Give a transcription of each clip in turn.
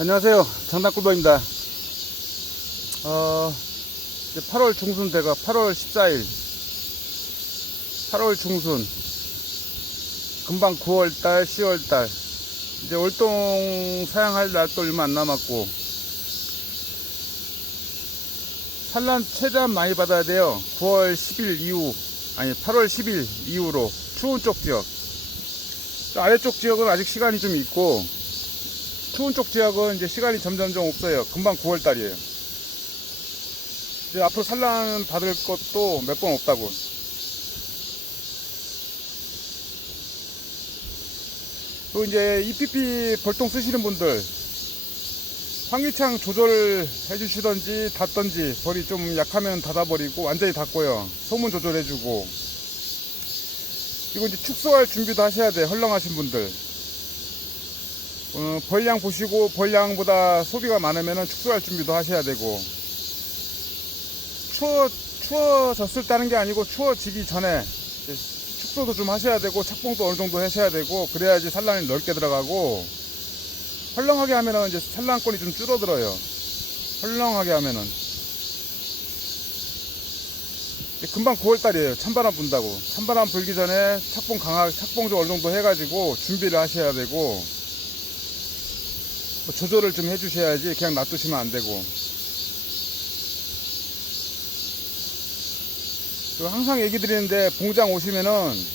안녕하세요. 장난꾸러기입니다. 이제 8월 중순 돼가 8월 14일 8월 중순 금방 9월달 10월달 이제 월동 사양할 날도 얼마 안 남았고 산란 최대한 많이 받아야 돼요. 9월 10일 이후 아니 8월 10일 이후로 추운 쪽 지역, 아래쪽 지역은 아직 시간이 좀 있고 추운 쪽 지역은 이제 시간이 점점점 없어요. 금방 9월달이에요. 이제 앞으로 산란 받을 것도 몇 번 없다고. 또 이제 EPP 벌통 쓰시는 분들 환기창 조절해 주시던지 닫던지, 벌이 좀 약하면 닫아버리고 완전히 닫고요. 소문 조절해 주고. 그리고 이제 축소할 준비도 하셔야 돼. 헐렁하신 분들. 벌량 보시고 벌량보다 소비가 많으면 축소할 준비도 하셔야 되고, 추워졌을 때 하는 게 아니고 추워지기 전에 축소도 좀 하셔야 되고 착봉도 어느 정도 하셔야 되고, 그래야지 산란이 넓게 들어가고. 헐렁하게 하면은 이제 산란권이 좀 줄어들어요. 헐렁하게 하면은 금방 9월달이에요. 찬바람 분다고. 찬바람 불기 전에 착봉 좀 어느 정도 해가지고 준비를 하셔야 되고, 조절을 좀 해주셔야지 그냥 놔두시면 안 되고. 항상 얘기 드리는데, 봉장 오시면은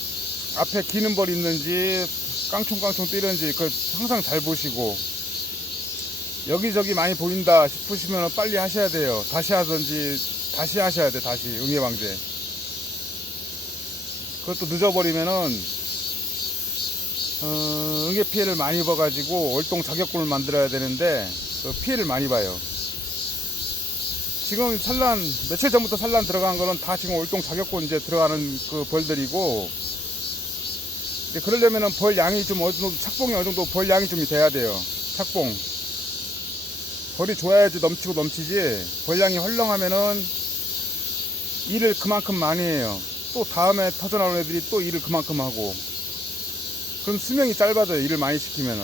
앞에 기는 벌 있는지 깡총깡총 뛰는지 항상 잘 보시고, 여기저기 많이 보인다 싶으시면 빨리 하셔야 돼요. 다시 하든지 다시 하셔야 돼. 다시 응애방제. 그것도 늦어버리면은 응애 피해를 많이 입어가지고 월동 자격군을 만들어야 되는데 피해를 많이 봐요. 지금 산란 며칠 전부터 산란 들어간 거는 다 지금 월동 자격군 이제 들어가는 그 벌들이고, 이제 그러려면은 벌 양이 좀 어느 정도, 착봉이 어느 정도 벌 양이 좀 돼야 돼요. 착봉 벌이 좋아야지 넘치고 넘치지, 벌 양이 헐렁하면은 일을 그만큼 많이 해요. 또 다음에 터져 나오는 애들이 또 일을 그만큼 하고, 그럼 수명이 짧아져요. 일을 많이 시키면은.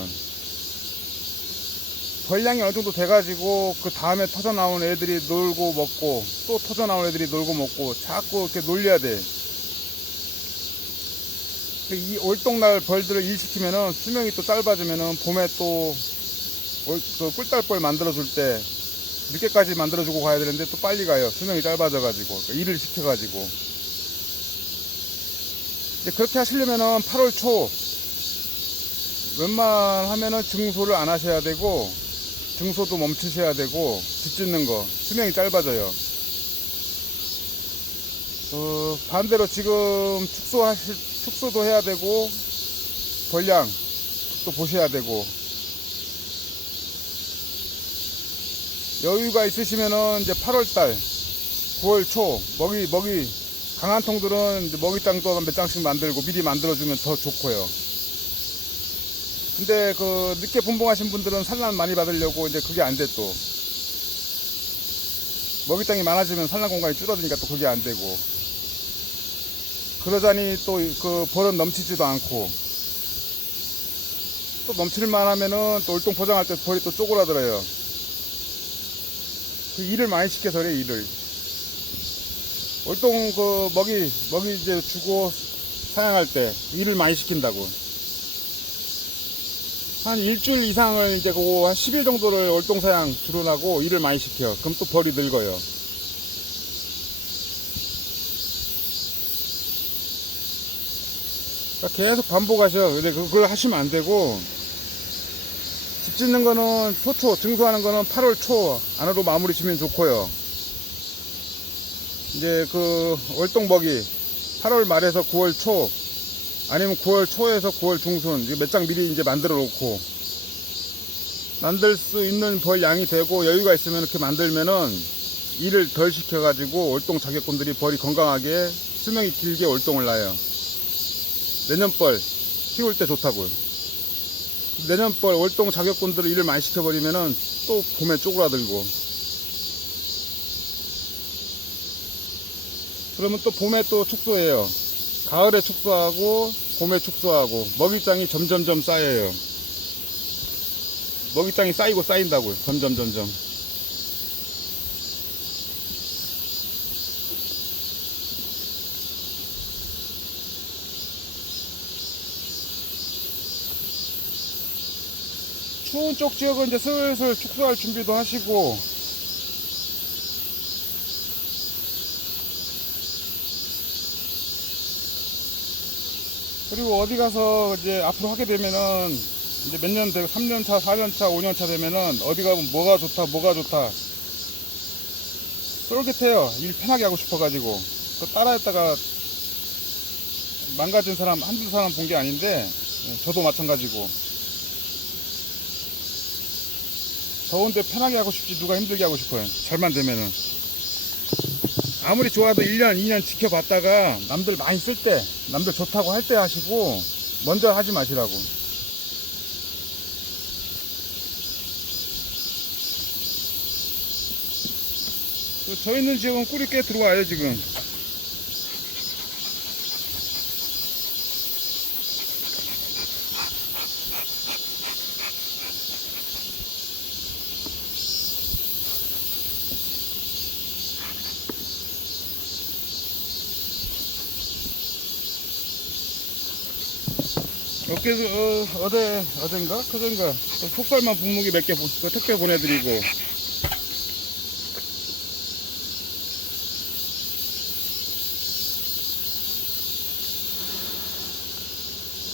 벌량이 어느 정도 돼가지고 그 다음에 터져 나오는 애들이 놀고 먹고, 또 터져 나오는 애들이 놀고 먹고, 자꾸 이렇게 놀려야 돼. 이 월동날 벌들을 일시키면은 수명이 또 짧아지면은 봄에 또 그 꿀달벌 만들어줄 때 늦게까지 만들어주고 가야 되는데 또 빨리 가요. 수명이 짧아져가지고. 일을 시켜가지고. 근데 그렇게 하시려면은 8월 초 웬만하면은 증소를 안 하셔야 되고, 증소도 멈추셔야 되고, 집 짓는 거 수명이 짧아져요. 반대로 지금 축소도 해야 되고, 벌량 또 보셔야 되고. 여유가 있으시면은 이제 8월달 9월 초 먹이 강한 통들은 이제 먹이장도 몇 장씩 만들고 미리 만들어주면 더 좋고요. 근데 그 늦게 분봉하신 분들은 산란 많이 받으려고 이제 그게 안 돼. 또 먹이장이 많아지면 산란 공간이 줄어드니까 또 그게 안 되고, 그러자니 또 그 벌은 넘치지도 않고, 또 넘칠만 하면은 또 월동 포장할 때 벌이 또 쪼그라들어요. 그 일을 많이 시켜서 그래. 일을 월동 그 먹이 이제 주고 사양할 때 일을 많이 시킨다고. 한 일주일 이상을 이제 그거 한 10일 정도를 월동 사양 주로 하고 일을 많이 시켜. 그럼 또 벌이 늙어요. 그러니까 계속 반복하셔. 근데 그걸 하시면 안 되고, 집 짓는 거는 소초, 증소하는 거는 8월 초 안으로 마무리 지면 좋고요. 이제 그 월동 먹이 8월 말에서 9월 초, 아니면 9월 초에서 9월 중순 몇 장 미리 이제 만들어 놓고, 만들 수 있는 벌 양이 되고 여유가 있으면 이렇게 만들면은 일을 덜 시켜가지고 월동 자격군들이 벌이 건강하게 수명이 길게 월동을 놔요. 내년벌 키울 때 좋다고요. 내년벌 월동 자격군들을 일을 많이 시켜버리면은 또 봄에 쪼그라들고, 그러면 또 봄에 또 축소해요. 가을에 축소하고 봄에 축소하고 먹이장이 점점점 쌓여요. 먹이장이 쌓이고 쌓인다고요. 점점. 추운 쪽 지역은 이제 슬슬 축소할 준비도 하시고, 그리고 어디 가서 이제 앞으로 하게 되면은 이제 몇 년 되고 3년차, 4년차, 5년차 되면은 어디 가면 뭐가 좋다 쏠깃해요. 일 편하게 하고 싶어가지고. 그 따라했다가 망가진 사람 한두 사람 본 게 아닌데, 저도 마찬가지고. 더운데 편하게 하고 싶지 누가 힘들게 하고 싶어요. 잘만 되면은. 아무리 좋아도 1년, 2년 지켜봤다가 남들 많이 쓸 때, 남들 좋다고 할 때 하시고, 먼저 하지 마시라고. 저 있는 지역은 꿀이 꽤 들어와요, 지금. 어젠가? 그전가 속살만 분무기 몇 개 택배 보내드리고,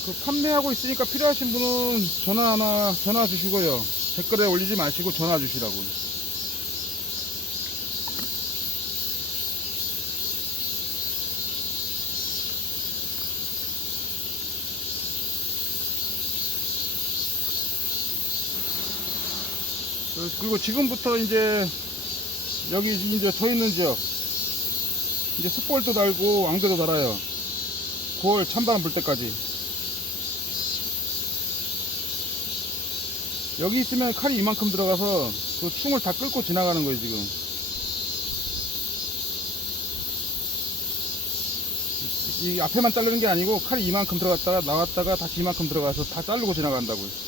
그 판매하고 있으니까 필요하신 분은 전화 주시고요. 댓글에 올리지 마시고 전화 주시라고. 그리고 지금부터 이제 여기 이제 저 있는 지역 이제 숯벌도 달고 왕대도 달아요. 9월 찬바람 불 때까지. 여기 있으면 칼이 이만큼 들어가서 그 충을 다 끌고 지나가는 거예요, 지금. 이 앞에만 자르는 게 아니고 칼이 이만큼 들어갔다가 나왔다가 다시 이만큼 들어가서 다 자르고 지나간다고요.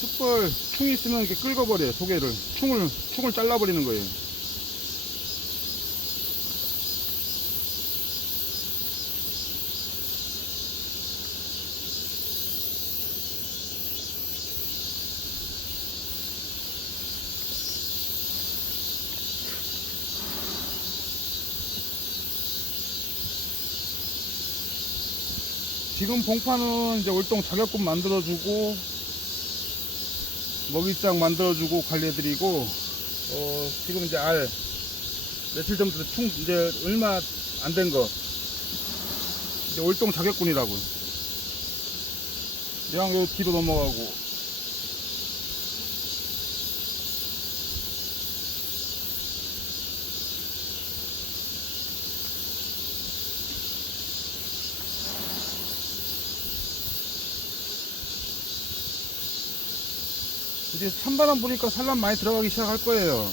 숯벌 충이 있으면 이렇게 긁어버려요, 소개를. 충을 잘라버리는 거예요. 지금 봉파는 이제 월동 자격금 만들어주고, 먹이장 만들어주고 관리해드리고, 지금 이제 며칠 전부터 이제 얼마 안 된 거, 이제 월동 자격군이라고요. 그냥 요 뒤로 넘어가고. 이제 찬바람 부니까 산란 많이 들어가기 시작할 거예요.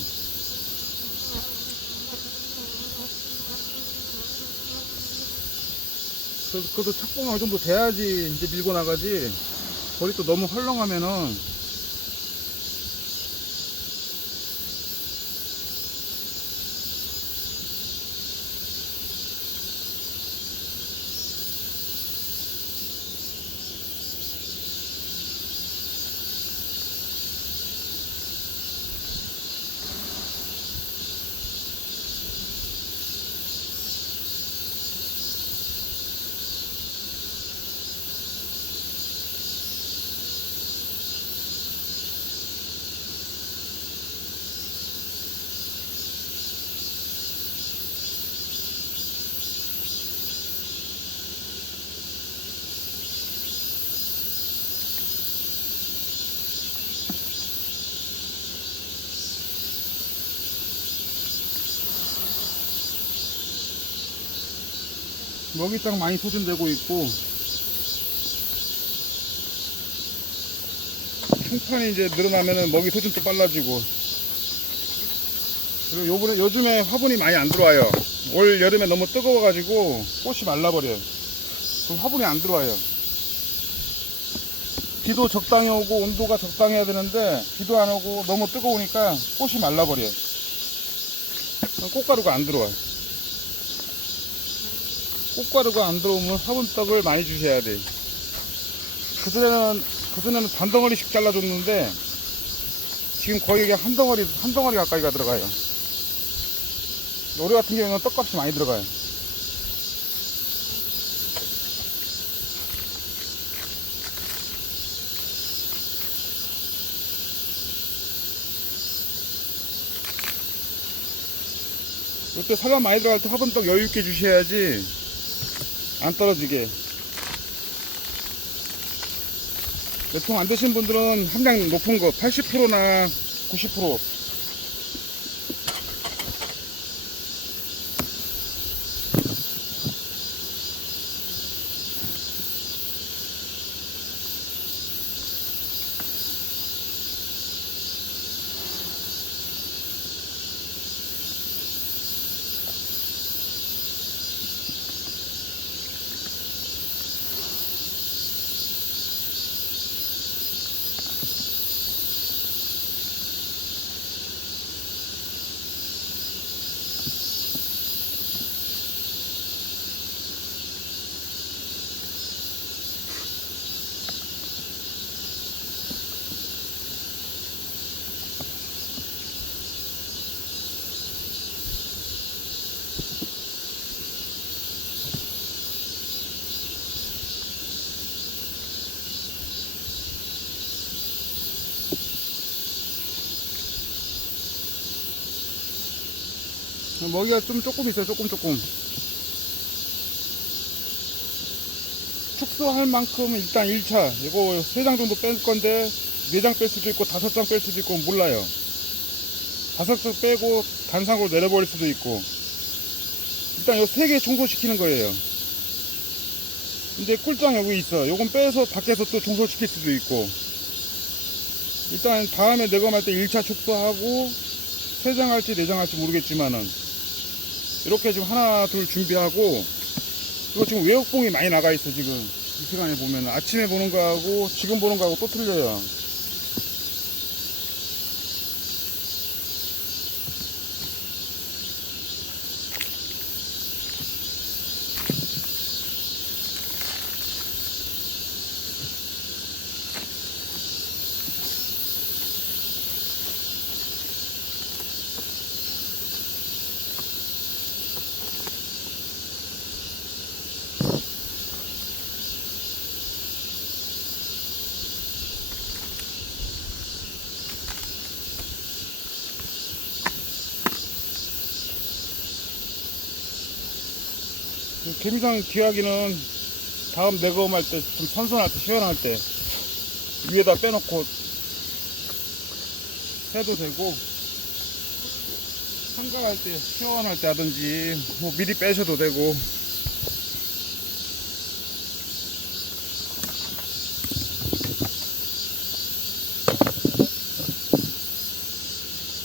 그래도 착봉이 어느 정도 돼야지 이제 밀고 나가지. 거리 또 너무 헐렁하면은 먹이장 많이 소진되고 있고, 충판이 이제 늘어나면은 먹이 소진도 빨라지고. 그리고 요즘에 화분이 많이 안 들어와요. 올 여름에 너무 뜨거워가지고 꽃이 말라버려요. 그럼 화분이 안 들어와요. 비도 적당히 오고 온도가 적당해야 되는데 비도 안 오고 너무 뜨거우니까 꽃이 말라버려요. 꽃가루가 안 들어와요. 꽃가루가 안 들어오면 화분떡을 많이 주셔야 돼. 그전에는 반덩어리씩 잘라줬는데 지금 거의 한 덩어리 가까이가 들어가요. 올해 같은 경우는 떡값이 많이 들어가요. 이때 산란 많이 들어갈 때 화분떡 여유있게 주셔야지 안 떨어지게. 매통 안 되신 분들은 함량 높은 거 80%나 90%. 먹이가 조금 있어요. 조금. 축소할 만큼 일단 1차 이거 3장 정도 뺄 건데 4장 뺄 수도 있고 5장 뺄 수도 있고 몰라요. 5장 빼고 단상으로 내려버릴 수도 있고 일단 요 3개 청소시키는 거예요. 이제 꿀장 여기 있어. 요건 빼서 밖에서 또 청소시킬 수도 있고 일단 다음에 내검할 때 1차 축소하고 3장 할지 4장 할지 모르겠지만은 이렇게 좀 하나 둘 준비하고 이거 지금 외역봉이 많이 나가 있어. 지금 이 시간에 보면 아침에 보는 거하고 지금 보는 거하고 또 틀려요. 개미상 귀하기는 다음 내검할 때 좀 선선할 때 시원할 때 위에다 빼놓고 해도 되고 한가할 때 시원할 때 하든지 뭐 미리 빼셔도 되고.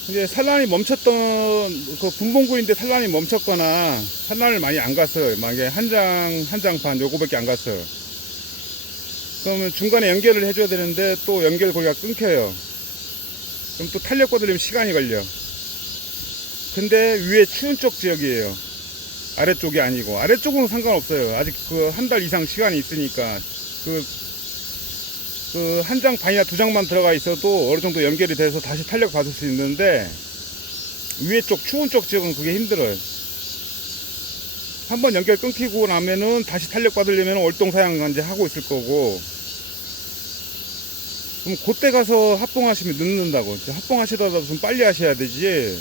이제 산란이 멈췄던 그 분봉구인데 산란이 멈췄거나 산란을 많이 안 갔어요. 만약에 한 장 반 요거밖에 안 갔어요. 그러면 중간에 연결을 해줘야 되는데 또 연결 거기가 끊겨요. 그럼 또 탄력 거들리면 시간이 걸려. 근데 위에 추운 쪽 지역이에요. 아래쪽이 아니고. 아래쪽은 상관없어요. 아직 그 한 달 이상 시간이 있으니까 그 한 장 반이나 2장만 들어가 있어도 어느 정도 연결이 돼서 다시 탄력 받을 수 있는데 위에 쪽 추운 쪽 지역은 그게 힘들어요. 한번 연결 끊기고 나면은 다시 탄력 받으려면 월동사양 이제 하고 있을 거고, 그럼 그때 가서 합봉하시면 늦는다고. 합봉하시더라도 좀 빨리 하셔야 되지.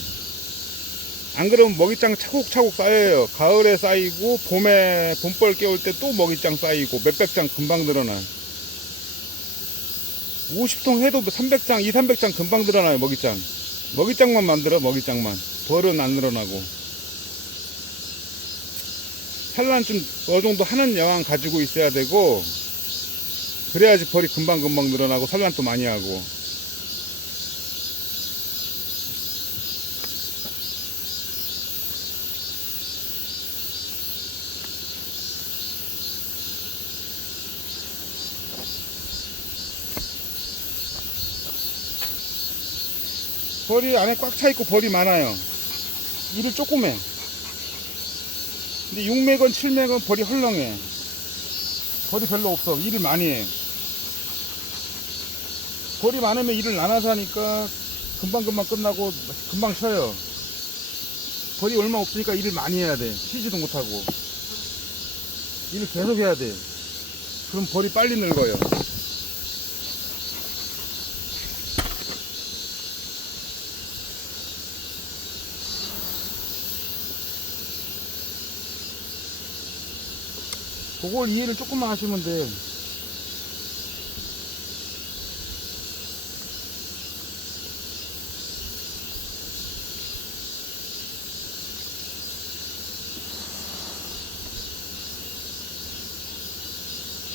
안 그러면 먹이장 차곡차곡 쌓여요. 가을에 쌓이고 봄에 봄벌 깨울 때 또 먹이장 쌓이고 몇백 장 금방 늘어나. 50통 해도 300장, 200~300장 금방 늘어나요. 먹이장만 만들어. 먹이장만. 벌은 안 늘어나고. 산란 좀 어느 정도 하는 여왕 가지고 있어야 되고, 그래야지 벌이 금방 늘어나고 산란도 많이 하고. 벌이 안에 꽉 차 있고 벌이 많아요. 이를 조그매. 근데 6맥은 7맥은 벌이 헐렁해. 벌이 별로 없어. 일을 많이 해. 벌이 많으면 일을 나눠서 하니까 금방금방 끝나고 금방 쉬어요. 벌이 얼마 없으니까 일을 많이 해야 돼. 쉬지도 못하고. 일을 계속 해야 돼. 그럼 벌이 빨리 늙어요. 그걸 이해를 조금만 하시면 돼.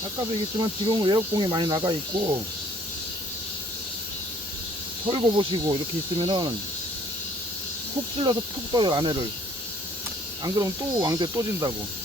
아까도 얘기했지만 지금은 외역봉이 많이 나가 있고, 털고 보시고 이렇게 있으면은 푹 찔러서 푹 떠요, 안에를. 안 그러면 또 왕대 또 진다고.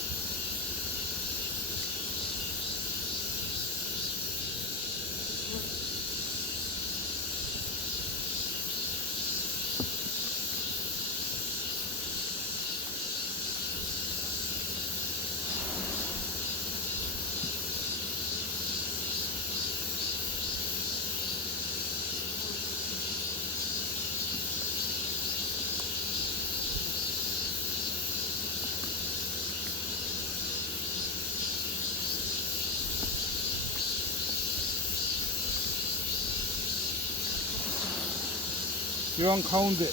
요한 가운데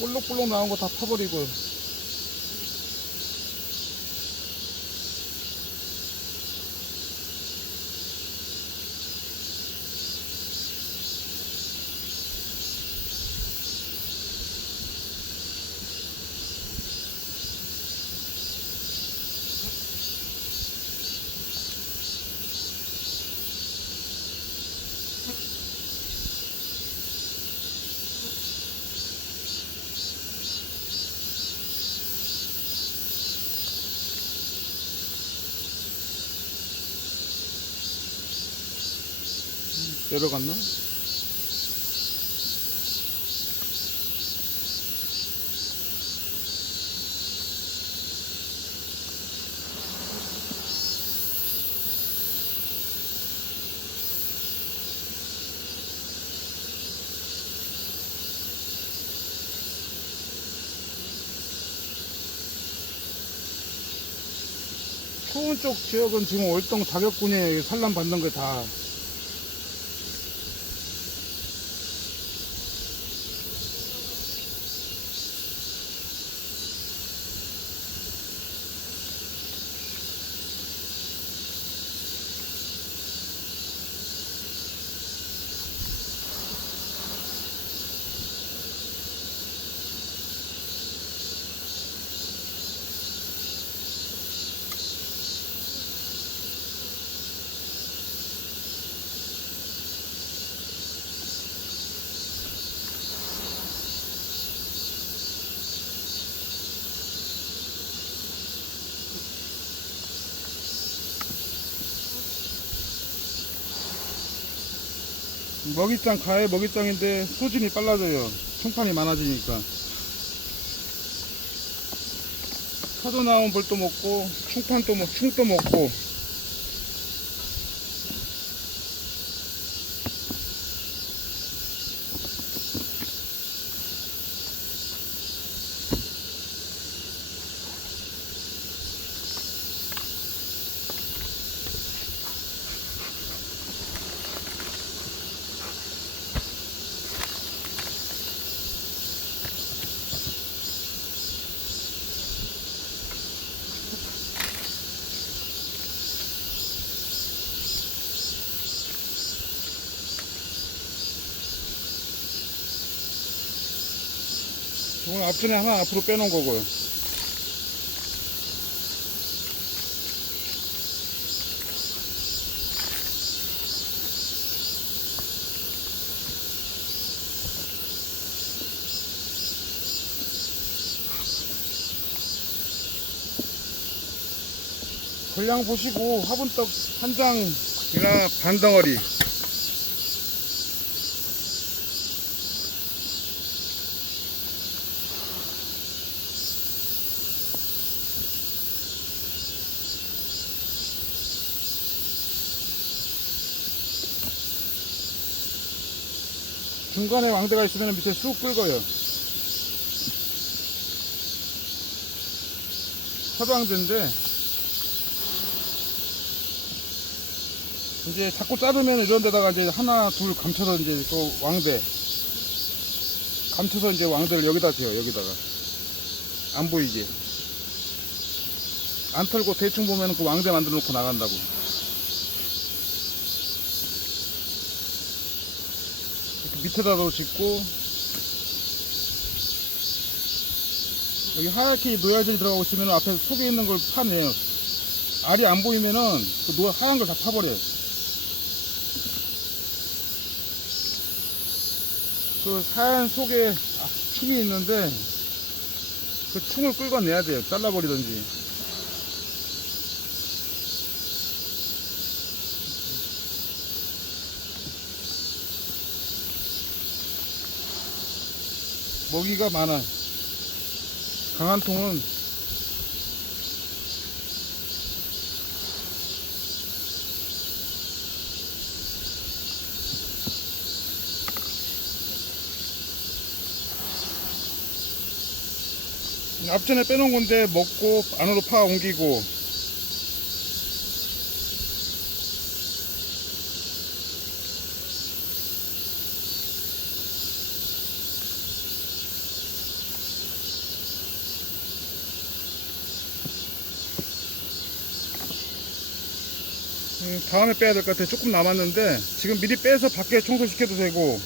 볼록볼록 나온 거 다 파버리고. 내려갔나? 추운 쪽 지역은 지금 월동 자격군에 산란 받는 게 다. 먹이장 가해 먹이장인데 소진이 빨라져요. 충판이 많아지니까. 터져 나온 벌도 먹고 충판도 충도 먹고. 오늘 앞전에 하나 앞으로 빼놓은 거고요. 분량 보시고 화분떡 한 장이나 반 덩어리. 중간에 왕대가 있으면 밑에 쑥 끓어요. 화도왕대인데 이제 자꾸 자르면 이런 데다가 이제 하나 둘 감춰서 이제 또 왕대 감춰서 이제 왕대를 여기다 대요. 여기다가 안 보이게 안 털고 대충 보면 그 왕대 만들어 놓고 나간다고. 밑에다도 짓고 여기 하얗게 노야질이 들어가고 있으면 앞에 속에 있는 걸 파내요. 알이 안 보이면은 그 하얀 걸 다 파버려요. 그 하얀 속에 충이 있는데 그 충을 끌어내야 돼요. 잘라버리든지. 먹이가 많아. 강한 통은 앞전에 빼놓은 건데 먹고 안으로 파 옮기고. 다음에 빼야 될 것 같아요. 조금 남았는데 지금 미리 빼서 밖에 청소시켜도 되고.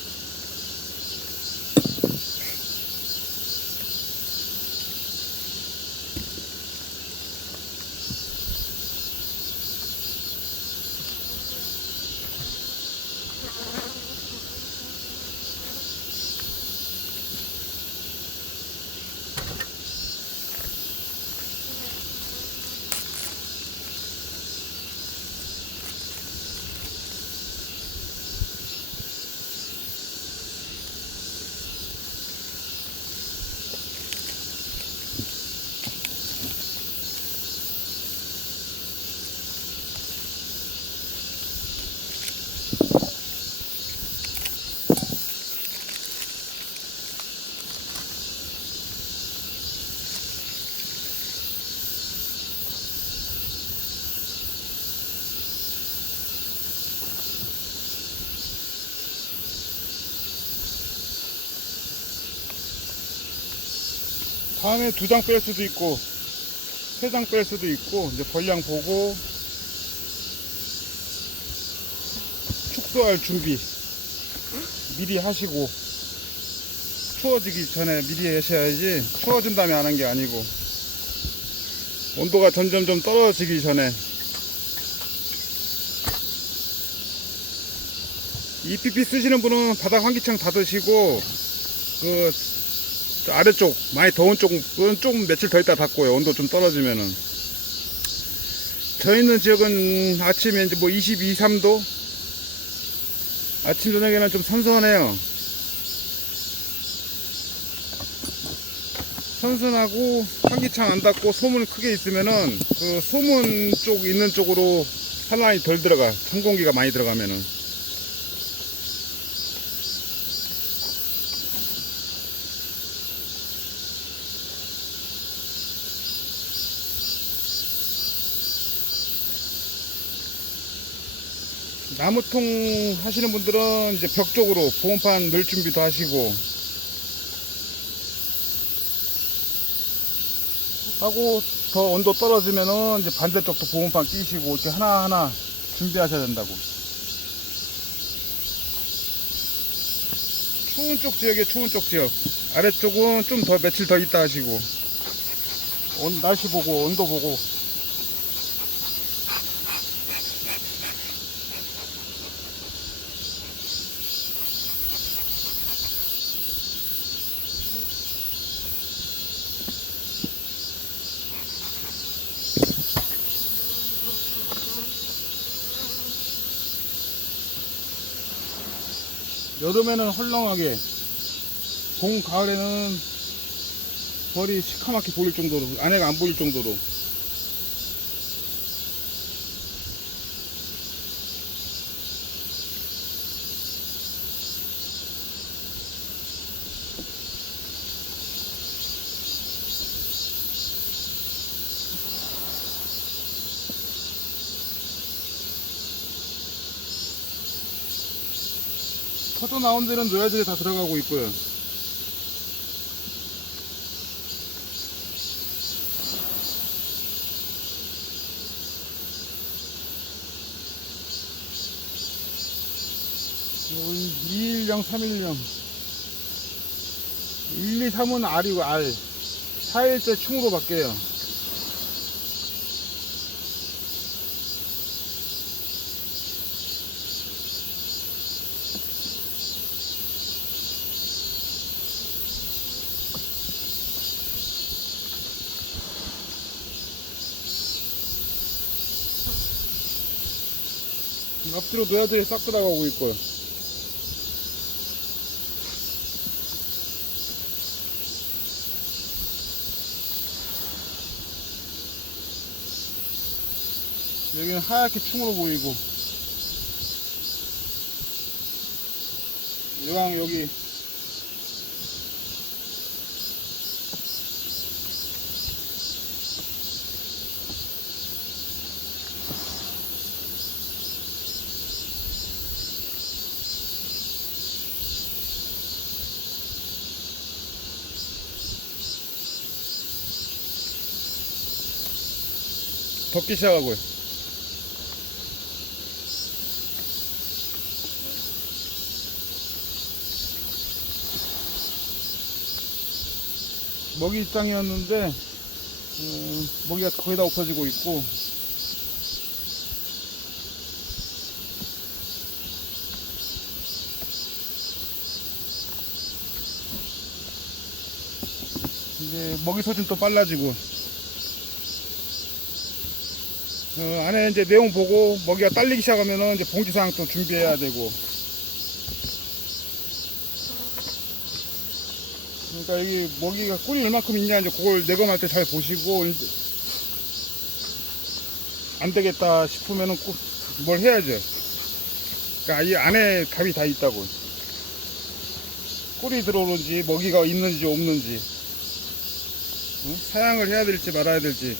다음에 2장 뺄 수도 있고 3장 뺄 수도 있고 이제 분량 보고 축소할 준비 미리 하시고, 추워지기 전에 미리 하셔야지 추워진 다음에 하는 게 아니고 온도가 점점 떨어지기 전에. EPP 쓰시는 분은 바닥 환기창 닫으시고 그 아래쪽 많이 더운 쪽은 좀 며칠 더 있다 닫고요. 온도 좀 떨어지면은. 저희 있는 지역은 아침에 이제 뭐 22, 3도 아침 저녁에는 좀 선선해요. 선선하고 환기창 안 닫고 소문 크게 있으면은 그 소문 쪽 있는 쪽으로 산란이 덜 들어가. 찬 공기가 많이 들어가면은. 나무통 하시는 분들은 이제 벽 쪽으로 보온판 넣을 준비도 하시고 하고, 더 온도 떨어지면은 이제 반대쪽도 보온판 끼시고 이렇게 하나하나 준비하셔야 된다고. 추운 쪽 지역에 추운 쪽 지역, 아래쪽은 좀 더 며칠 더 있다 하시고 날씨 보고 온도 보고. 여름에는 헐렁하게, 봄, 가을에는 벌이 시커멓게 보일 정도로, 안에가 안 보일 정도로. 터져 나온 데는 노야들이 다 들어가고 있고요. 뭐 2일령, 3일령. 1, 2, 3은 알이고 알. 4일째 충으로 바뀌어요. 앞뒤로 노야들이 싹 들어가고 있고요. 여기는 하얗게 충으로 보이고, 요강 여기 덮기 시작하고요. 먹이 입장이었는데 먹이가 거의 다 없어지고 있고, 이제 먹이 소진 또 빨라지고, 안에 이제 내용 보고 먹이가 딸리기 시작하면은 이제 봉지사항 또 준비해야 되고. 그러니까 여기 먹이가 꿀이 얼마큼 있냐, 이제 그걸 내검할 때 잘 보시고, 이제 안 되겠다 싶으면은 꼭 뭘 해야죠. 그러니까 이 안에 답이 다 있다고. 꿀이 들어오는지, 먹이가 있는지 없는지, 사양을 해야 될지 말아야 될지.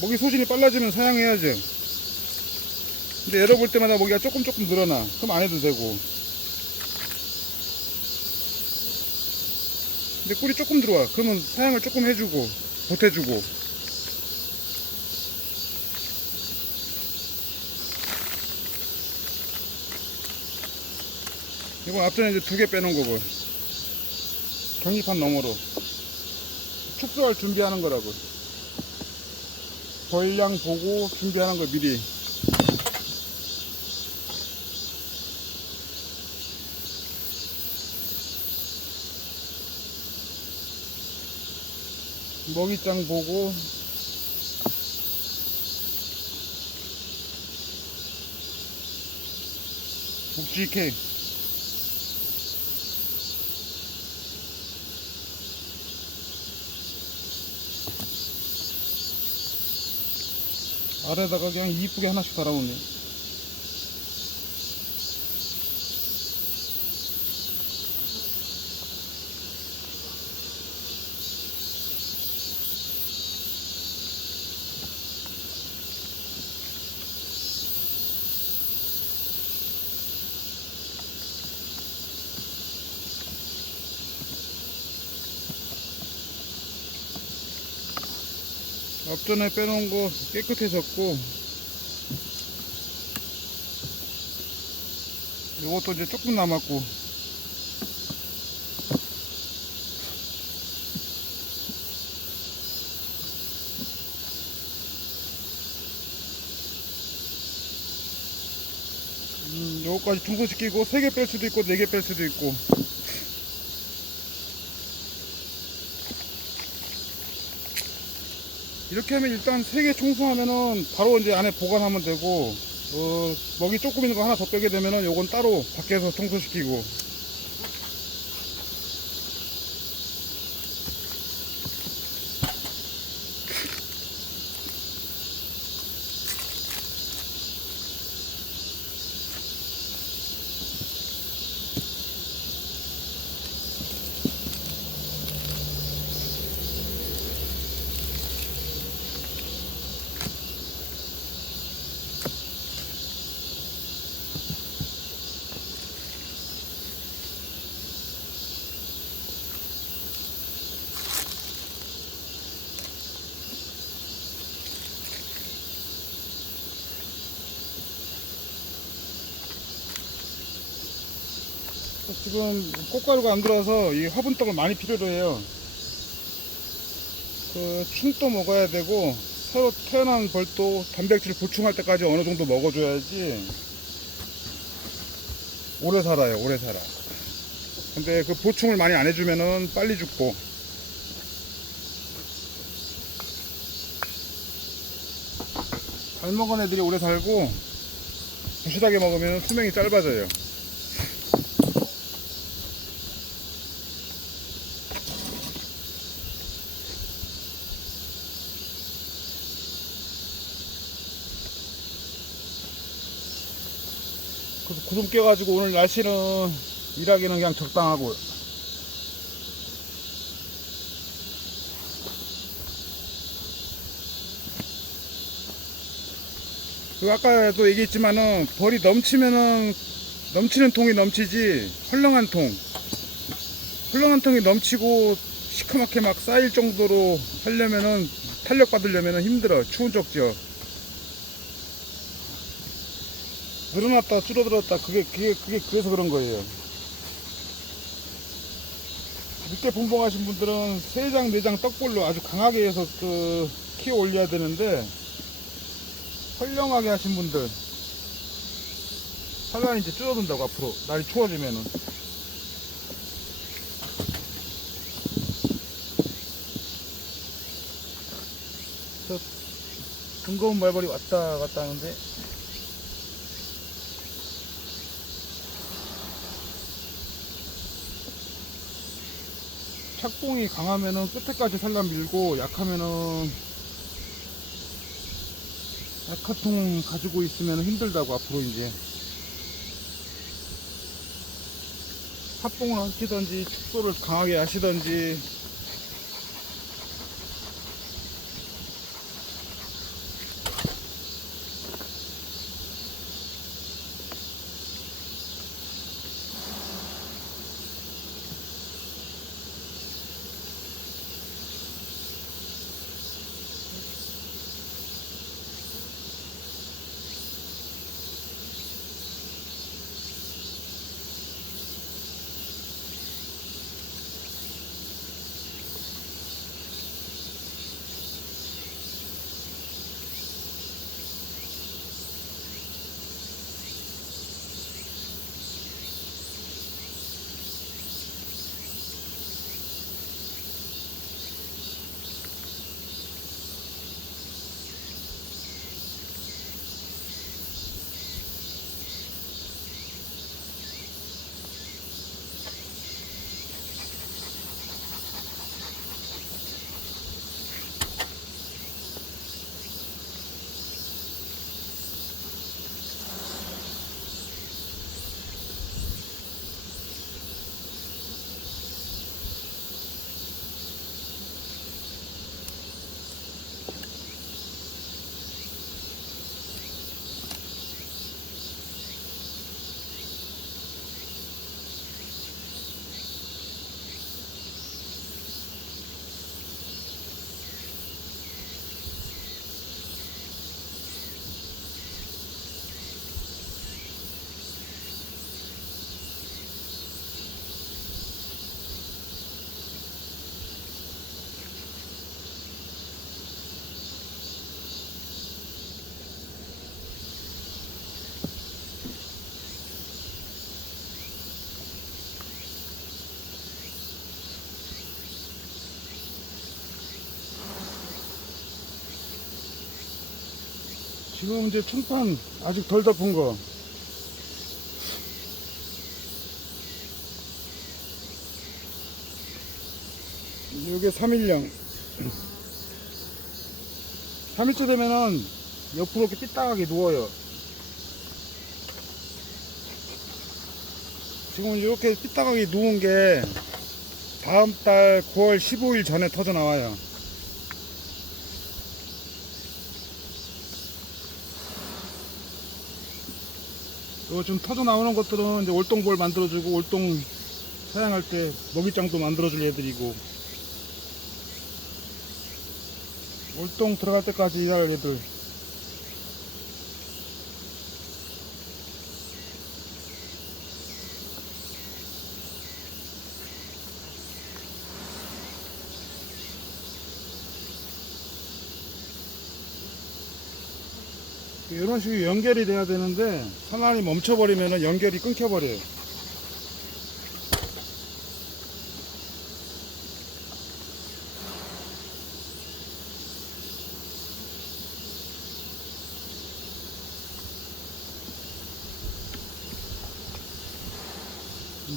먹이 소진이 빨라지면 사양해야죠. 근데 열어볼 때마다 먹이가 조금 늘어나. 그럼 안 해도 되고. 근데 꿀이 조금 들어와. 그러면 사양을 조금 해주고, 보태주고. 이건 앞전에 이제 2개 빼놓은 거고. 경립판 너머로. 축소할 준비하는 거라고. 벌량 보고 준비하는 거 미리. 먹이장 보고, 묵직해. 아래다가 그냥 이쁘게 하나씩 달아오네. 앞전에 빼놓은 거 깨끗해졌고, 요것도 이제 조금 남았고, 요거까지 중소시키고 3개 뺄 수도 있고 4개 뺄 수도 있고. 이렇게 하면 일단 3개 청소하면은 바로 이제 안에 보관하면 되고, 먹이 조금 있는 거 하나 더 빼게 되면은 요건 따로 밖에서 청소시키고. 지금 꽃가루가 안 들어와서 이 화분떡을 많이 필요로 해요. 그 충도 먹어야 되고 새로 태어난 벌도 단백질 보충할 때까지 어느 정도 먹어줘야지 오래 살아요. 오래 살아. 근데 그 보충을 많이 안 해주면은 빨리 죽고. 잘 먹은 애들이 오래 살고 부실하게 먹으면 수명이 짧아져요. 그래서 구름 껴가지고 오늘 날씨는 일하기는 그냥 적당하고. 그 아까도 얘기했지만은 벌이 넘치면은 넘치는 통이 넘치지 헐렁한 통이 넘치고 시커멓게 막 쌓일 정도로 하려면은 탄력 받으려면은 힘들어. 추운 쪽 지역 늘어났다 줄어들었다 그게 그래서 그런 거예요. 늦게 분봉하신 분들은 3장 4장 떡볼로 아주 강하게 해서 키워 올려야 되는데 헐렁하게 하신 분들 산란이 이제 줄어든다고. 앞으로 날이 추워지면은. 저 둥거운 말벌이 왔다 갔다 하는데 착봉이 강하면은 끝에까지 산란 밀고 약하면은 약화통 가지고 있으면 힘들다고. 앞으로 이제 합봉을 하시던지 축소를 강하게 하시던지. 지금 이제 충판 아직 덜 덮은 거. 요게 3일령. 3일째 되면은 옆으로 이렇게 삐딱하게 누워요. 지금 이렇게 삐딱하게 누운 게 다음 달 9월 15일 전에 터져 나와요. 요 좀 터져 나오는 것들은 이제 올동볼 만들어주고, 올동 사양할 때 먹이장도 만들어줄 애들이고, 올동 들어갈 때까지 일할 애들. 이런 식으로 연결이 돼야 되는데 하나님 멈춰버리면 연결이 끊겨버려요.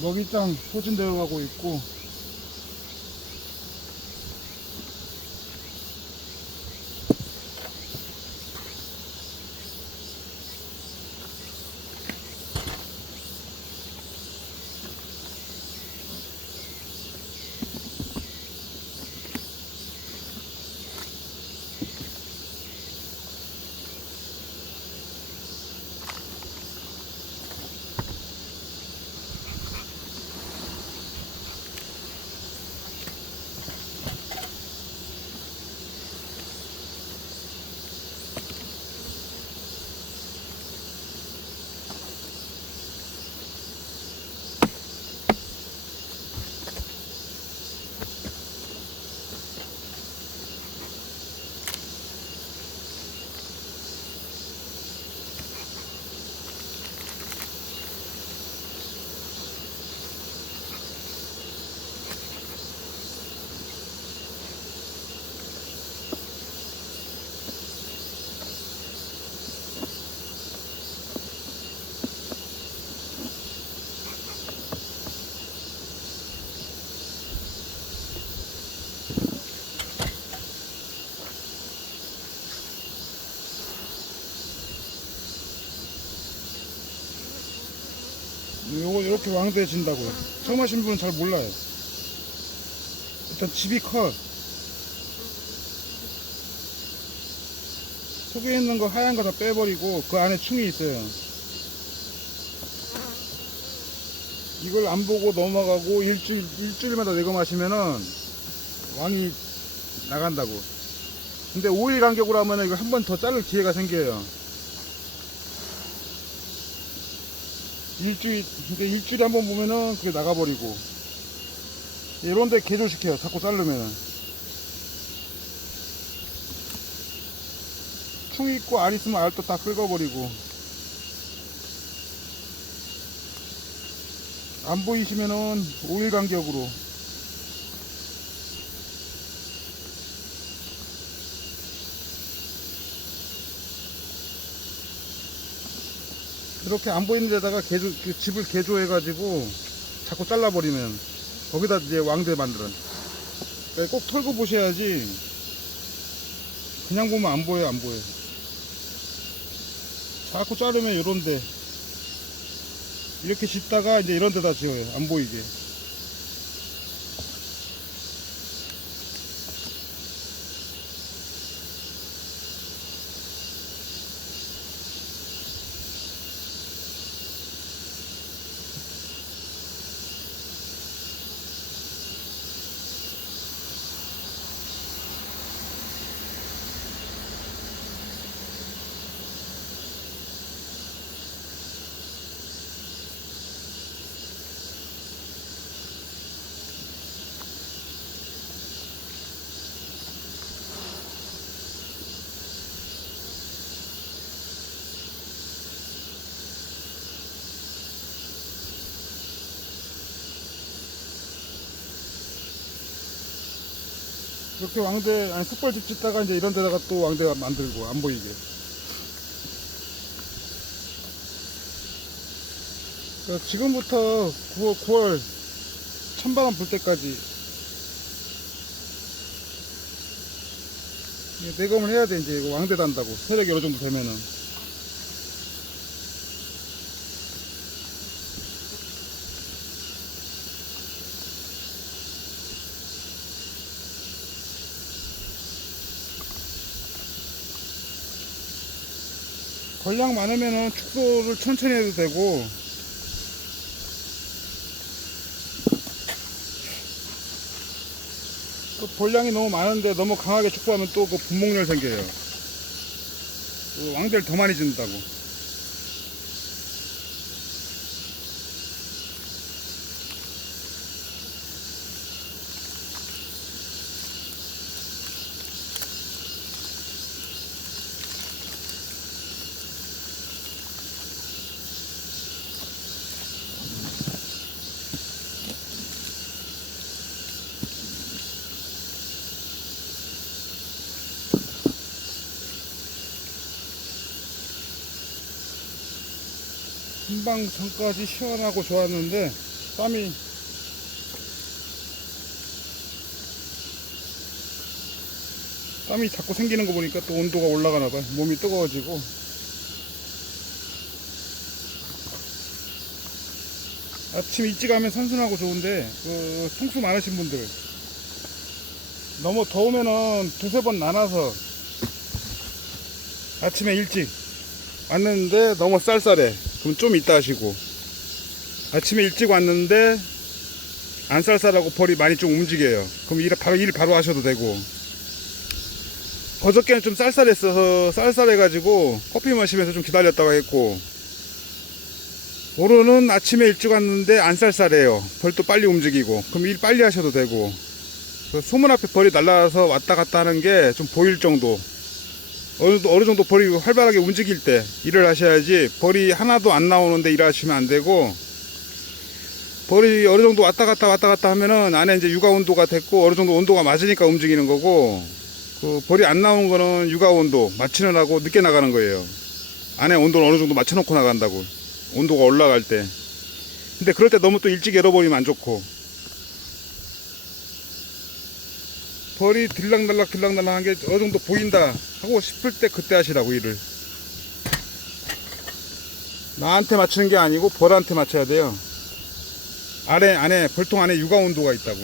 먹이장 소진되어 가고 있고, 요거 이렇게 왕대해진다고요. 처음 하신 분은 잘 몰라요. 일단 집이 커. 속에 있는 거 하얀 거 다 빼버리고 그 안에 충이 있어요. 이걸 안 보고 넘어가고 일주일마다 내검하시면은 왕이 나간다고. 근데 5일 간격으로 하면은 이거 한 번 더 자를 기회가 생겨요. 그러니까 일주일에 한 번 보면은 그게 나가버리고, 이런데 개조시켜요. 자꾸 자르면은. 충 있고 알 있으면 알도 다 긁어버리고. 안 보이시면은 5일 간격으로. 이렇게 안 보이는 데다가 그 집을 개조해가지고 자꾸 잘라버리면 거기다 이제 왕대 만들어. 그러니까 꼭 털고 보셔야지. 그냥 보면 안 보여, 안 보여. 자꾸 자르면 요런데 이렇게 짓다가 이제 이런 데다 지어요. 안 보이게. 이렇게 왕대, 아니 숯벌집 짓다가 이제 이런 데다가 또 왕대 만들고 안 보이게. 그러니까 지금부터 9월 찬바람 불 때까지 내검을 해야 돼. 이제 이거 왕대 단다고 세력이 어느 정도 되면은. 걸량 많으면은 축소를 천천히 해도 되고, 또 볼량이 너무 많은데 너무 강하게 축소하면 또 그 분목열 생겨요. 그 왕대를 더 많이 짓는다고. 금방 전까지 시원하고 좋았는데 땀이 자꾸 생기는 거 보니까 또 온도가 올라가나 봐요. 몸이 뜨거워지고. 아침 일찍 하면 선선하고 좋은데 그 통수 많으신 분들 너무 더우면은 두세 번 나눠서 아침에 일찍 왔는데 너무 쌀쌀해. 그럼 좀 이따 하시고, 아침에 일찍 왔는데 안 쌀쌀하고 벌이 많이 좀 움직여요. 그럼 일 바로 하셔도 되고. 어저께는 좀 쌀쌀했어서 쌀쌀해가지고 커피 마시면서 좀 기다렸다가 했고, 오늘은 아침에 일찍 왔는데 안 쌀쌀해요. 벌도 빨리 움직이고. 그럼 일 빨리 하셔도 되고. 소문 앞에 벌이 날라와서 왔다 갔다 하는 게 좀 보일 정도, 어느 정도 벌이 활발하게 움직일 때 일을 하셔야지, 벌이 하나도 안 나오는데 일하시면 안 되고, 벌이 어느 정도 왔다 갔다 하면은 안에 이제 육아 온도가 됐고 어느 정도 온도가 맞으니까 움직이는 거고, 그 벌이 안 나온 거는 육아 온도 맞추느라고 늦게 나가는 거예요. 안에 온도를 어느 정도 맞춰놓고 나간다고, 온도가 올라갈 때. 근데 그럴 때 너무 또 일찍 열어버리면 안 좋고, 벌이 들락날락 한 게 어느 정도 보인다 하고 싶을 때 그때 하시라고, 일을. 나한테 맞추는 게 아니고 벌한테 맞춰야 돼요. 안에 벌통 안에 육아 온도가 있다고.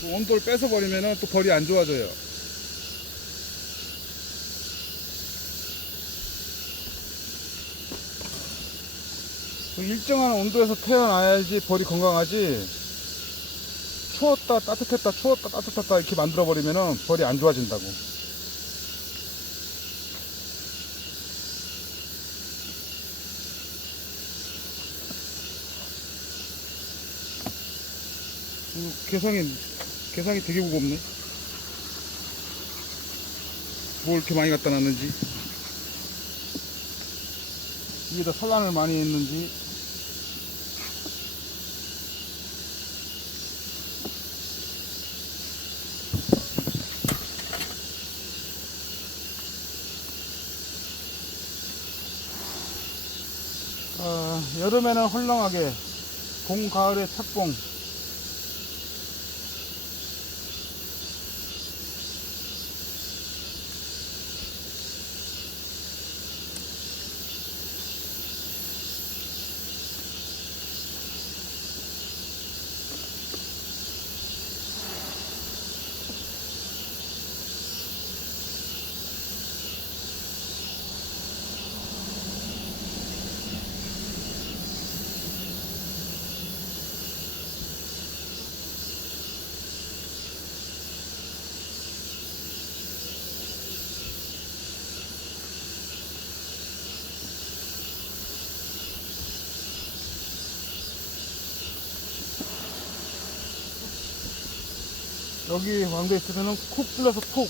그 온도를 뺏어버리면 또 벌이 안 좋아져요. 그 일정한 온도에서 태어나야지 벌이 건강하지, 추웠다 따뜻했다 추웠다 따뜻했다 이렇게 만들어 버리면 벌이 안 좋아진다고. 개상이 되게 무겁네. 뭘 이렇게 많이 갖다 놨는지, 위에다 산란을 많이 했는지. 여름에는 헐렁하게, 봄 가을에 착봉. 여기 왕대 있으면은 콕 찔러서 콕.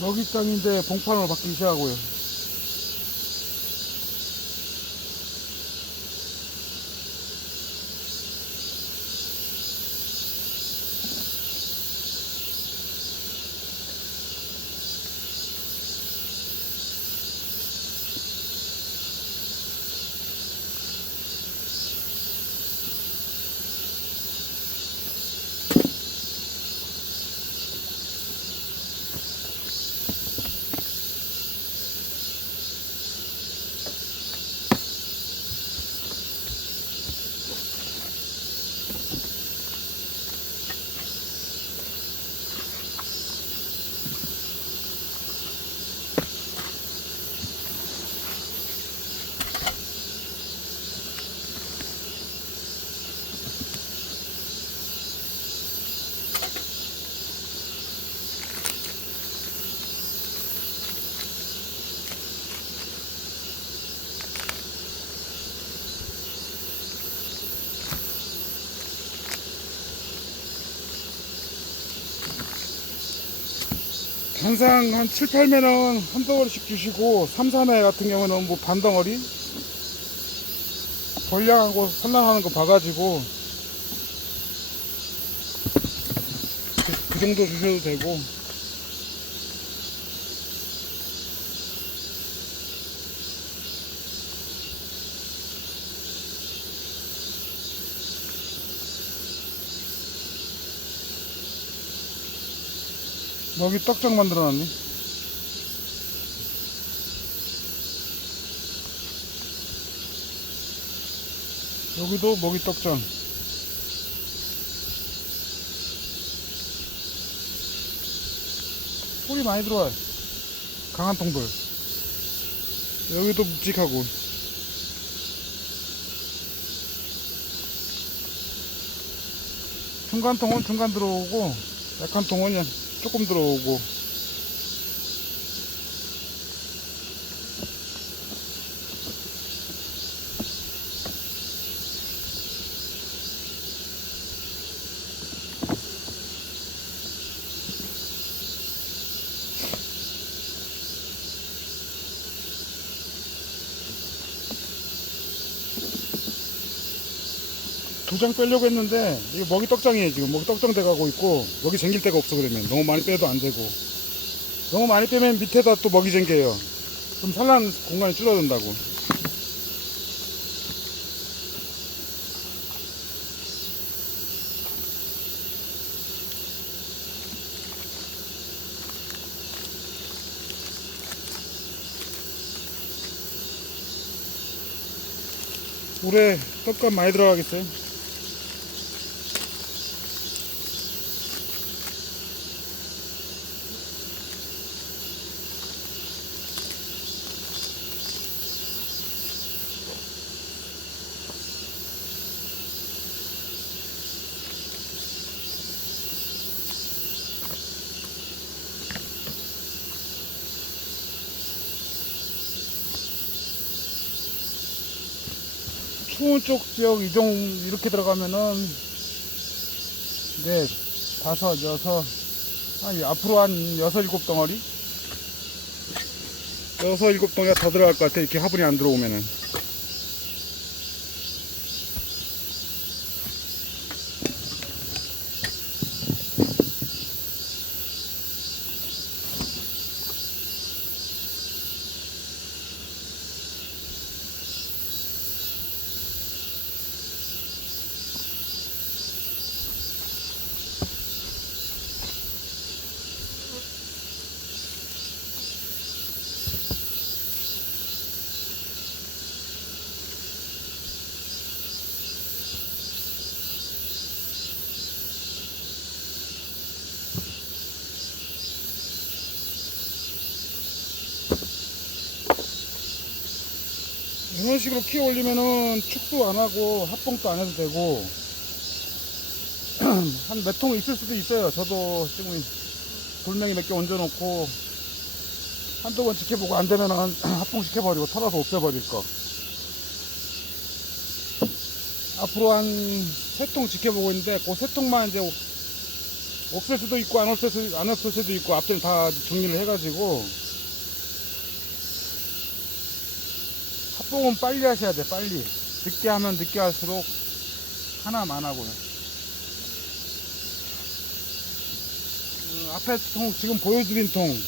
먹이장인데 봉판으로 바뀌기 시작하고요. 항상 한 7, 8매는 한 덩어리씩 주시고 3, 4매 같은 경우는 뭐 반 덩어리 벌량하고 산란하는 거 봐가지고 그 정도 주셔도 되고. 먹이 떡장 만들어놨네. 여기도 먹이 떡장. 꿀이 많이 들어와요. 강한 통돌. 여기도 묵직하고. 중간 통은 중간 들어오고, 약한 통은 조금 들어오고. 두 장 빼려고 했는데 이거 먹이 떡장이에요. 지금 먹이 떡장 돼가고 있고, 먹이 쟁길 데가 없어. 그러면 너무 많이 빼도 안 되고, 너무 많이 빼면 밑에다 또 먹이 쟁겨요. 그럼 산란 공간이 줄어든다고. 올해 떡값 많이 들어가겠어요. 추운 쪽 지역 이종 이렇게 들어가면은 네, 다섯, 여섯, 아니 앞으로 한 여섯, 일곱 덩어리? 여섯, 일곱 덩어리가 더 들어갈 것 같아. 이렇게 화분이 안 들어오면은. 이런 식으로 키워 올리면은 축도 안 하고 합봉도 안 해도 되고 한 몇 통 있을 수도 있어요. 저도 지금 돌멩이 몇 개 얹어 놓고 한두 번 지켜보고 안 되면은 합봉 시켜버리고 털어서 없애버릴 거. 앞으로 한 세 통 지켜보고 있는데 그 세 통만 이제 없을 수도 있고 안 없을 수도 있고 앞전 다 정리를 해가지고 합봉은 빨리 하셔야 돼. 빨리. 늦게 하면 늦게 할수록 하나 많아고요. 앞에 통 지금 보여드린 통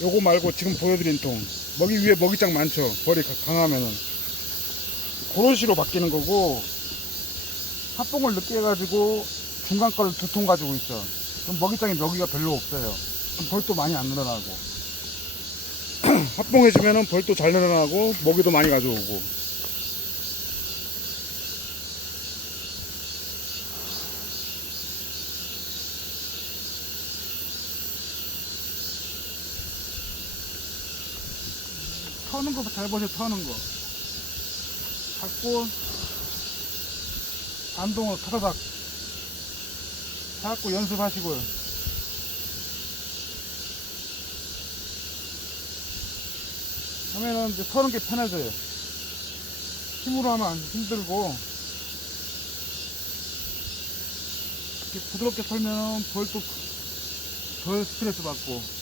요거 말고 지금 보여드린 통 먹이 위에 먹이장 많죠. 벌이 강하면은 그런 식으로 바뀌는 거고, 합봉을 늦게 해가지고 중간 거를 2통 가지고 있어. 그럼 먹이장에 먹이가 별로 없어요. 그럼 벌도 많이 안 늘어나고 합봉해주면은 벌도 잘 늘어나고 먹이도 많이 가져오고. 터는 거 잘 보세요. 터는 거 자꾸 반동으로 타다닥 자꾸 연습하시고요. 하면은 이제 터는 게 편해져요. 힘으로 하면 힘들고, 이렇게 부드럽게 털면 벌도 덜 스트레스 받고.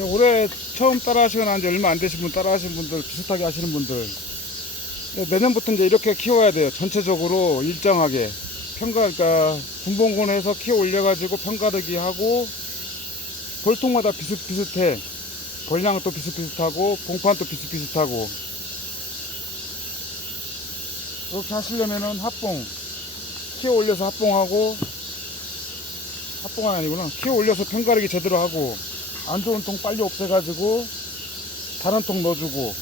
올해 처음 따라 하시거나 이제 얼마 안 되신 분, 따라 하신 분들, 비슷하게 하시는 분들, 내년부터 이제 이렇게 키워야 돼요. 전체적으로 일정하게. 그러니까 군봉군에서 키워 올려가지고 평가르기 하고, 벌통마다 비슷비슷해. 벌량은 또 비슷비슷하고, 봉판도 비슷비슷하고. 이렇게 하시려면은 합봉, 키워 올려서 합봉하고, 합봉은 아니구나. 키워 올려서 평가르기 제대로 하고, 안 좋은 통 빨리 없애가지고 다른 통 넣어주고.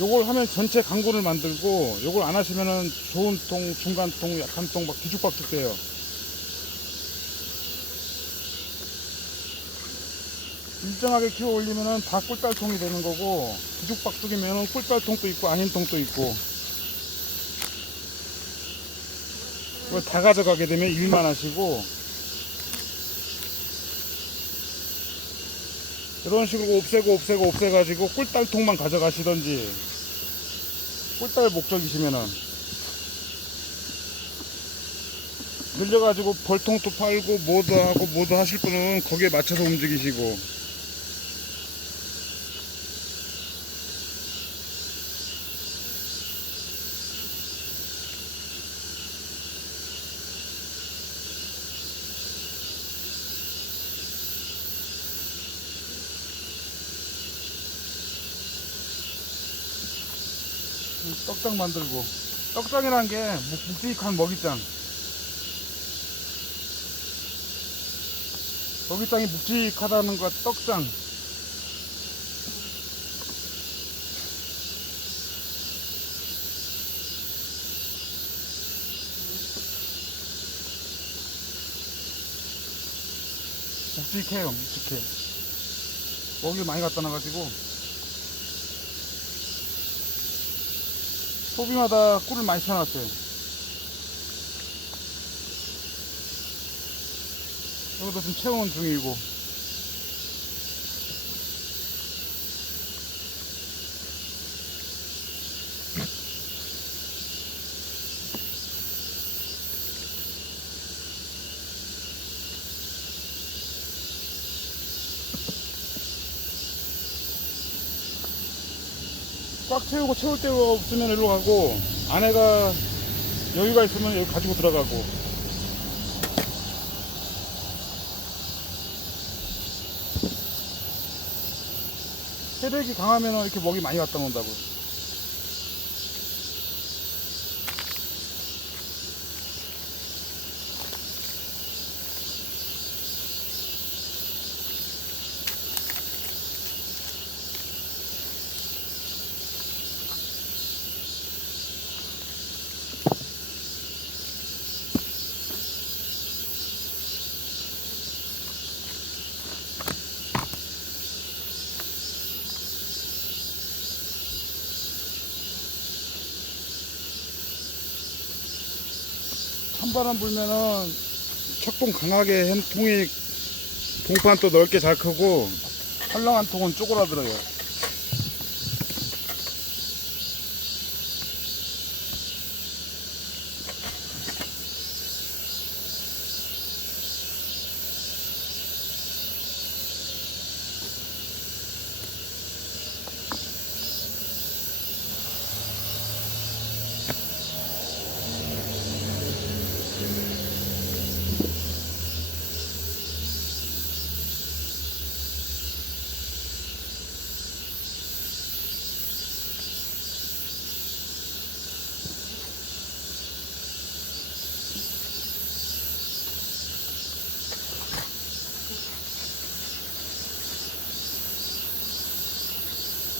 요걸 하면 전체 강구를 만들고, 요걸 안 하시면은 좋은 통, 중간 통, 약한 통 막 뒤죽박죽 돼요. 일정하게 키워 올리면은 다 꿀딸통이 되는 거고, 뒤죽박죽이면은 꿀딸통도 있고 아닌 통도 있고, 그걸 다 가져가게 되면 일만 하시고, 이런 식으로 없애가지고 꿀딸통만 가져가시던지, 꿀딸 목적이시면은 늘려가지고 벌통도 팔고 뭐도 하고 뭐도 하실 분은 거기에 맞춰서 움직이시고. 떡장 만들고, 떡장이란 게 묵직한 먹이장, 먹이장이 묵직하다는 거. 떡장. 묵직해요, 묵직해. 먹이 많이 갖다 놔가지고 소비마다 꿀을 많이 쳐놨어요. 여기도 좀 채우는 중이고. 꽉 채우고 채울 데가 없으면 일로 가고, 아내가 여유가 있으면 여기 가지고 들어가고. 세력이 강하면 이렇게 먹이 많이 갖다 놓는다고. 찬바람 불면은 척동 강하게 한 통이, 동판 또 넓게 잘 크고, 헐렁한 통은 쪼그라들어요.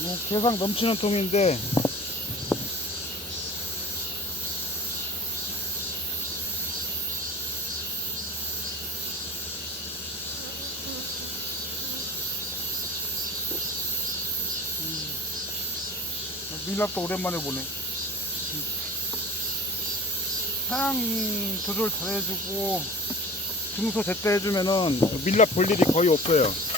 뭐 개상 넘치는 통인데, 밀랍도 오랜만에 보네. 사양 조절 잘 해주고 중소 제때 해주면은 밀랍 볼 일이 거의 없어요.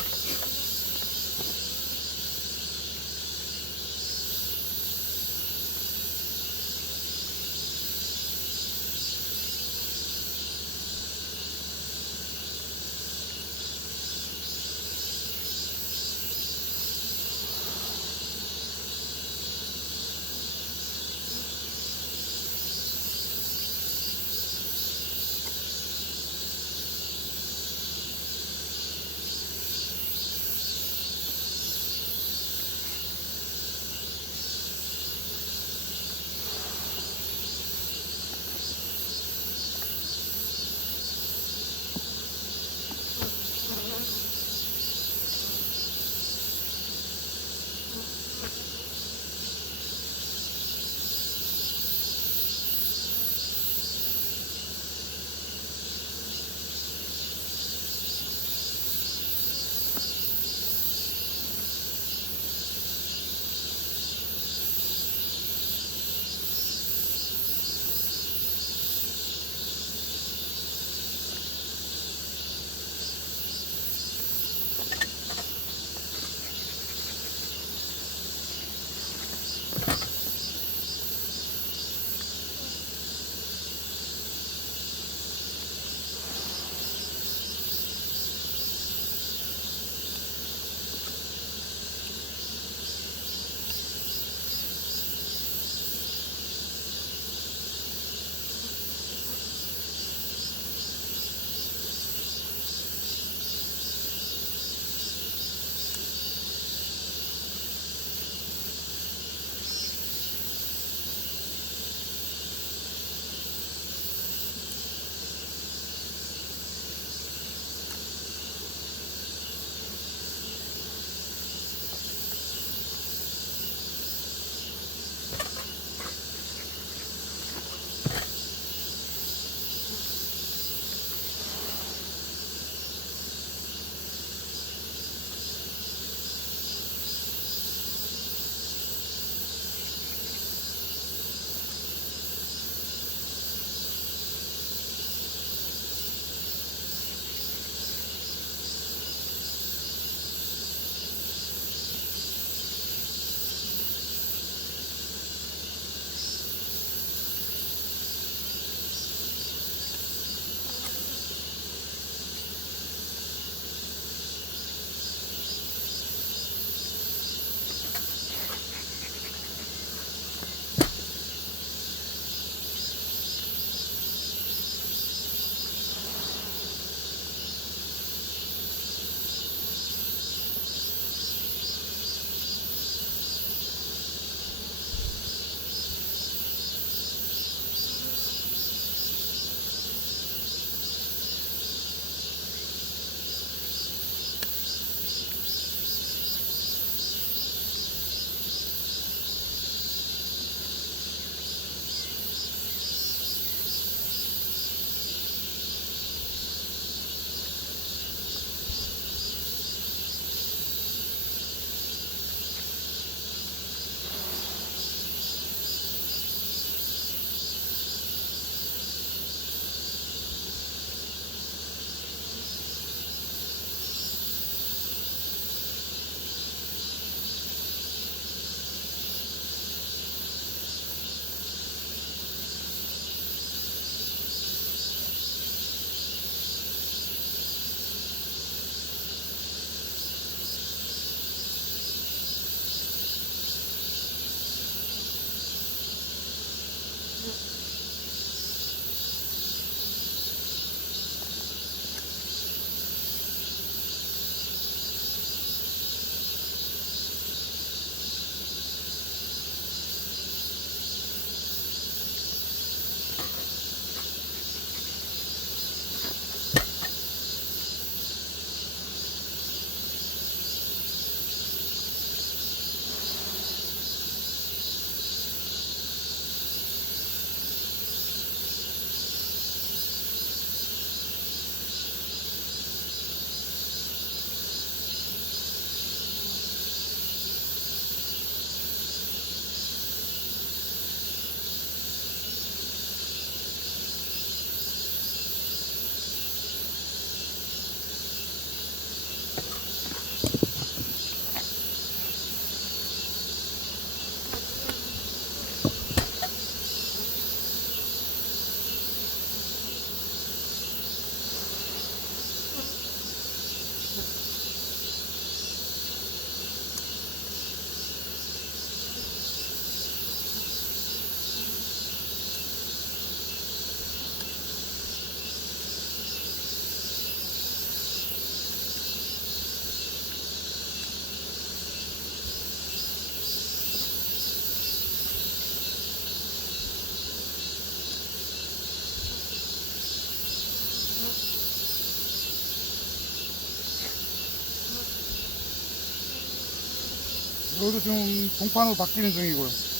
여기도 지금 동판으로 바뀌는 중이고요.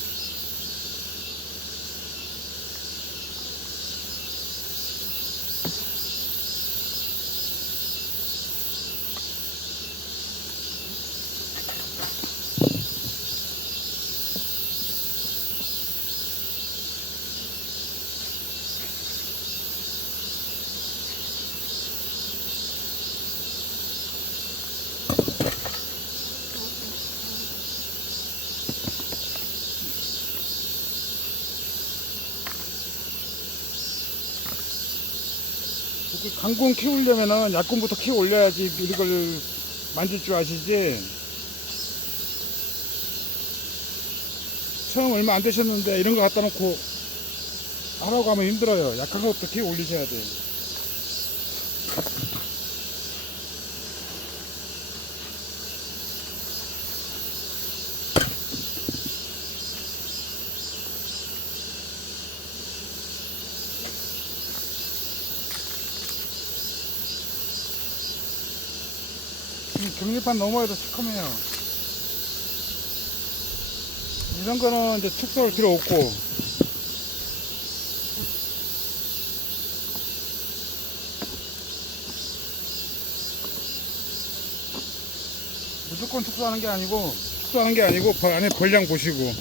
강군 키우려면은 약군부터 키워 올려야지 이걸 만질 줄 아시지. 처음 얼마 안 되셨는데 이런 거 갖다 놓고 하라고 하면 힘들어요. 약한 것부터 키워 올리셔야 돼요. 경리판 너머에도 시커매요. 이런 거는 이제 축소할 필요 없고, 무조건 축소하는 게 아니고 안에 벌량 보시고,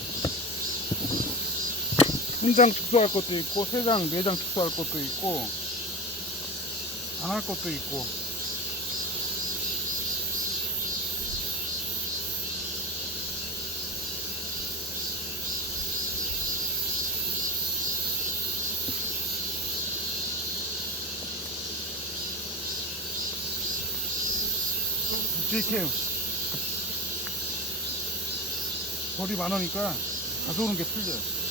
훈장 축소할 것도 있고, 세장, 네장 축소할 것도 있고, 안 할 것도 있고. GK 벌이 많으니까 가져오는 게 틀려요.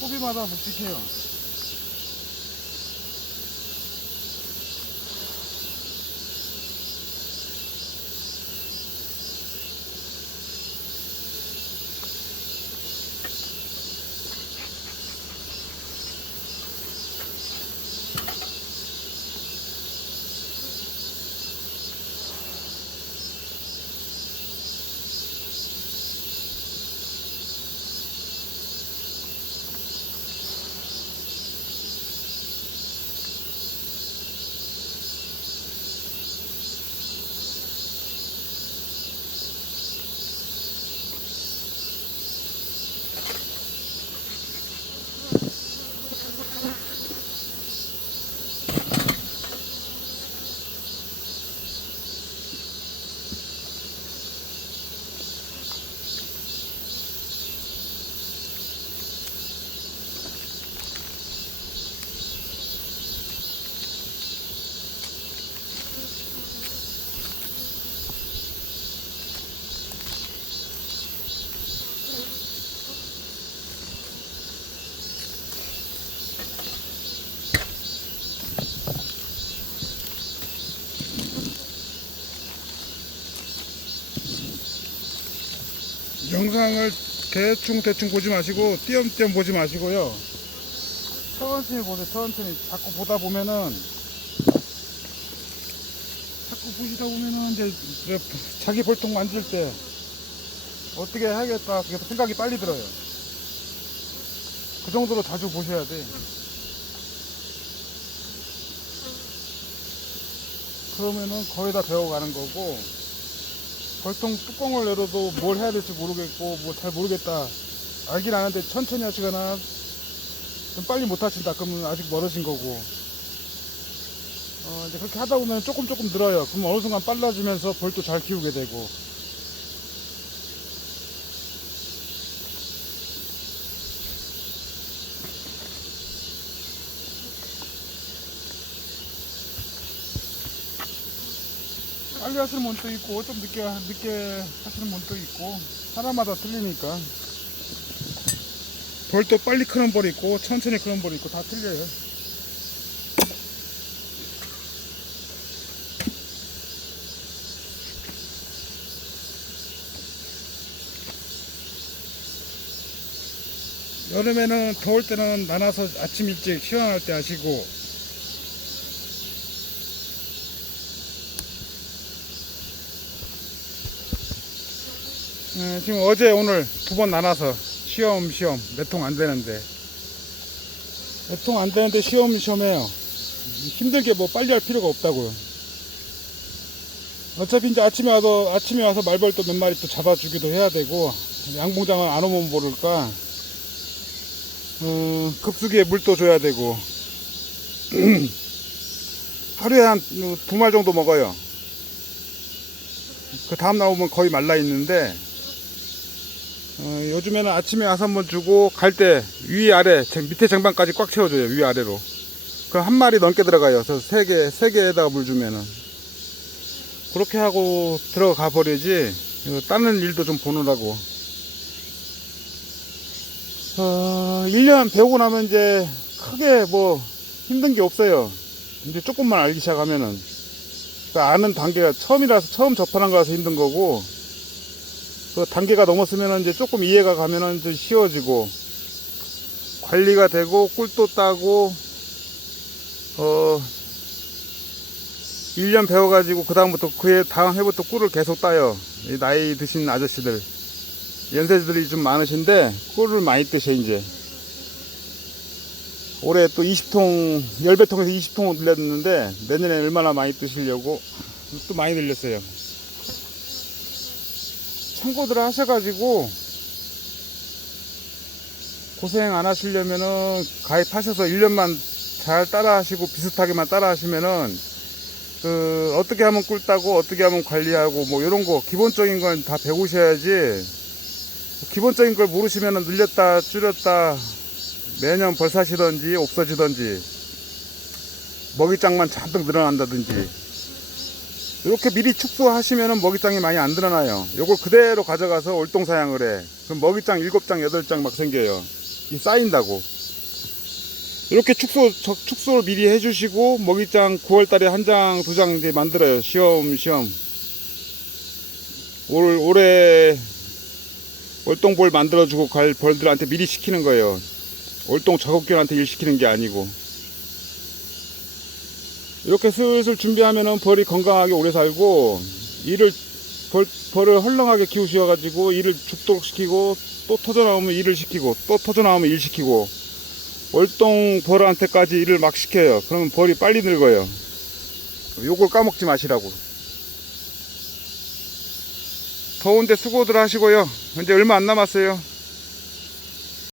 소비마다 묵직해요. 영상을 대충 보지 마시고 띄엄띄엄 보지 마시고요. 천천히 보세요. 천천히. 자꾸 보시다 보면은 이제 자기 볼통 만질 때 어떻게 해야겠다 그게 생각이 빨리 들어요. 그 정도로 자주 보셔야 돼. 그러면은 거의 다 배워가는 거고, 벌통 뚜껑을 열어도 뭘 해야 될지 모르겠고 뭐 잘 모르겠다 알긴 아는데 천천히 하시거나 좀 빨리 못 하신다 그러면 아직 멀어진 거고, 이제 그렇게 하다 보면 조금 늘어요. 그럼 어느 순간 빨라지면서 벌도 잘 키우게 되고. 빨리 하시는 분도 있고 좀 늦게 하시는 분도 있고 사람마다 틀리니까 벌도 빨리 크는 벌이 있고 천천히 크는 벌이 있고 다 틀려요. 여름에는 더울 때는 나눠서 아침 일찍 시원할 때 하시고, 지금 어제 오늘 두 번 나눠서 시험시험 몇 통 안 되는데 시험시험 해요. 힘들게 뭐 빨리 할 필요가 없다고요. 어차피 이제 아침에 와서 말벌 또 몇 마리 또 잡아주기도 해야 되고, 양봉장을 안 오면 모를까 급수기에 물도 줘야 되고 하루에 한 2말 정도 먹어요. 그 다음날 오면 거의 말라 있는데, 요즘에는 아침에 와서 한번 주고 갈 때 위아래 밑에 쟁반까지 꽉 채워줘요. 위아래로. 그럼 한 마리 넘게 들어가요. 그래서 세 개에다가 물 주면은 그렇게 하고 들어가 버리지. 다른 일도 좀 보느라고. 1년 배우고 나면 이제 크게 뭐 힘든 게 없어요. 이제 조금만 알기 시작하면은. 아는 단계가 처음 접하는 거라서 힘든 거고, 그 단계가 넘었으면은 이제 조금 이해가 가면은 좀 쉬워지고, 관리가 되고, 꿀도 따고, 1년 배워가지고, 그 다음 해부터 꿀을 계속 따요. 이 나이 드신 아저씨들. 연세들이 좀 많으신데 꿀을 많이 뜨셔. 이제 올해 또 10배통에서 20통 늘렸는데 내년에 얼마나 많이 뜨시려고 또 많이 늘렸어요. 참고들 하셔가지고 고생 안 하시려면은 가입하셔서 1년만 잘 따라 하시고 비슷하게만 따라 하시면은 어떻게 하면 꿀 따고 어떻게 하면 관리하고 뭐 이런 거 기본적인 건 다 배우셔야지. 기본적인 걸 모르시면 늘렸다 줄였다 매년 벌 사시던지 없어지던지 먹이장만 잔뜩 늘어난다든지 이렇게 미리 축소하시면 먹이장이 많이 안 늘어나요. 요걸 그대로 가져가서 월동 사양을 해. 그럼 먹이장 7장 8장 막 생겨요. 이 쌓인다고. 이렇게 축소를 미리 해주시고 먹이장 9월달에 1장 2장 이제 만들어요. 시험시험. 올해 월동볼 만들어주고 갈 벌들한테 미리 시키는 거예요. 월동 작업견한테 일 시키는 게 아니고. 이렇게 슬슬 준비하면은 벌이 건강하게 오래 살고, 벌을 헐렁하게 키우셔가지고 일을 죽도록 시키고, 또 터져나오면 일을 시키고, 또 터져나오면 일 시키고, 월동 벌한테까지 일을 막 시켜요. 그러면 벌이 빨리 늙어요. 요걸 까먹지 마시라고. 더운데 수고들 하시고요. 이제 얼마 안 남았어요.